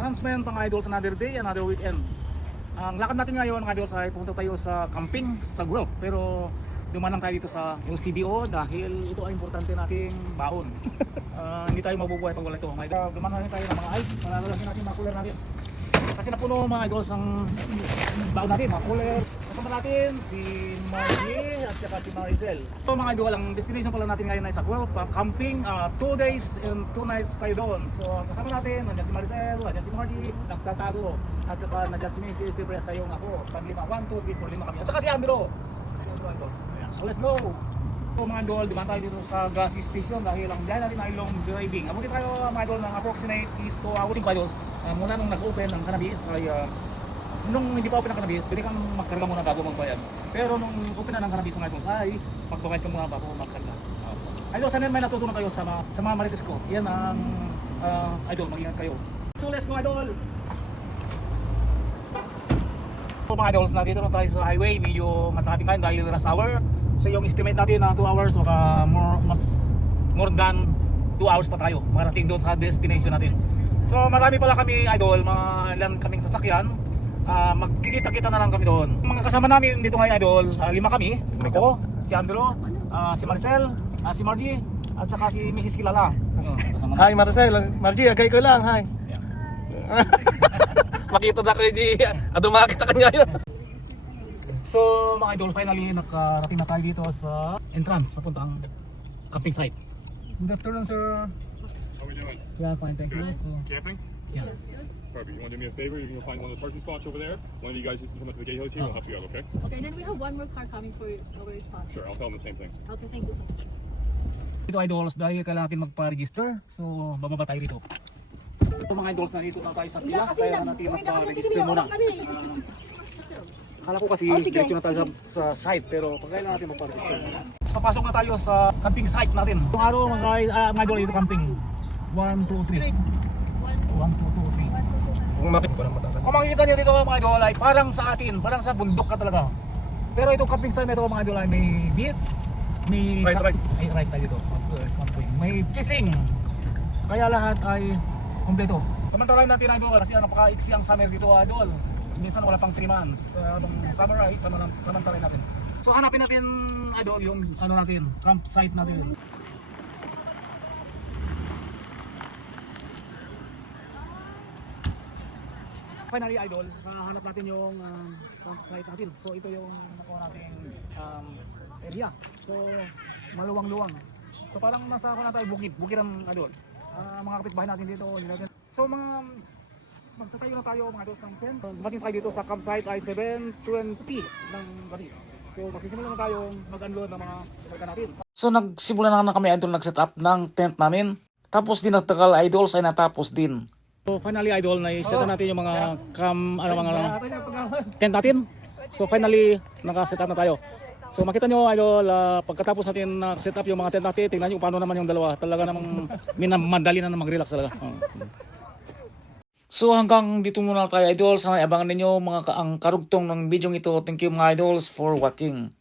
Announcement mga idols, another day, another weekend. Ang lakad natin ngayon mga idols ay pupunta tayo sa camping sa Guelph. Pero dumanang tayo dito sa LCBO dahil ito ay importante nating baon. Hindi tayo mabubuhay pag wala ito. Dumanang tayo ng mga ice, malalagyan natin mga cooler natin. Kasi napuno mga idols ang baon natin, mga cooler. Kasama natin si Margie at saka si Maricel. So mga idol, ang destination pala natin ngayon ay sa Guelph, camping, 2 days and 2 nights tayo doon. So kasama natin, nandiyan si Maricel, nandiyan si Margie, nagtatago. At saka nandiyan si Mrs. Siyempre sa yung ako, panlima, 1, 2, 3, 4, 5 kami. At saka si Andro. So let's go! So mga idol, diba tayo dito sa gas station dahil ang biyahe natin ay long driving. Abutin tayo mga idol ng approximate is to abutin pa idols. Mula nung nag-open ng cannabis ay nung hindi pa open ng cannabis, pwede kang magkarga muna bago magbayad. Pero nung open na ng cannabis mga idol ay magbayad ka muna bago magkarga. Idol, sana may natutunan kayo sa mga marites ko. Yan ang idol, mag-ingat kayo. So let's go idol! So mga idols, nandito na tayo sa highway, medyo matraffic ngayon dahil rush hour. So yung estimate natin na 2 hours, baka more than 2 hours pa tayo marating doon sa destination natin. So marami pala kami idol, mga ilan kaming sasakyan. Magkikita-kita na lang kami doon. Mga kasama namin dito ngayon idol, 5 kami. Ako, si Andro, si Maricel, si Margie, at saka si Mrs. Kilala. Hi Maricel, Margie, agay ko lang, hi. Yeah. Makita na kayo, G. Makita ka niya yun. So mga idol, finally nakarating na tayo dito sa entrance papuntang camping site. Good afternoon sir. How are we doing? Yeah, fine, thank you. So, Camping? yeah. Perfect. You want to do me a favor? You can go find one of the parking spots over there. One of you guys just come up to the gatehouse here. We'll help you out, okay? Okay, and then we have one more car coming for our spot. Sure, I'll tell them the same thing. Okay, thank you so much. Dito idols, dahil kailangan natin magpa-register. So bababa tayo dito. So mga idols, nandito na tayo sa pila. Kaya natin magpa-register muna. Akala ko kasi diretso na tayo sa site, pero kailangan natin magpa-register. Papasok na tayo sa camping site natin. Itong araw mga idol, ito camping 1, 2, 3 1, 2, 2, 3. Kung makita ko lang matanggal. Kung makikita nyo dito mga idol ay parang sa atin, parang sa bundok ka talaga. Pero itong camping site na ito mga idol ay may beach, may Right tayo dito. May fishing. Kaya lahat ay kompleto. Samantalahin natin idol kasi napaka-iksi ang summer dito idol. Minsan wala pang 3 months. Kaya itong summer ay samantalahin natin. So hanapin natin idol yung ano natin, campsite natin. Finally idol, hanap natin yung campsite natin. So ito yung nakuha nating area. So maluwang-luwang. So parang nasa ako na tayo bukid ang idol. Mga kapitbahay natin dito, so magtatayo na tayo mga idol ng tent. Dumating tayo dito sa campsite ay 7:20 ng gabi. So magsisimula na tayo mag-unload ng mga karga natin. So nagsimula na kami idol nag-set up ng tent namin. Tapos din nagtagal idols ay natapos din. So finally idol, na-set natin yung mga tent natin. So finally naka-set up na tayo. So makita nyo idol, pagkatapos natin na-set up yung mga tent natin, tingnan nyo paano naman yung dalawa. Talaga namang madali na mag-relax talaga. So hanggang dito muna tayo idol. Sana abangan ninyo ang karugtong ng video ito. Thank you mga idols for watching.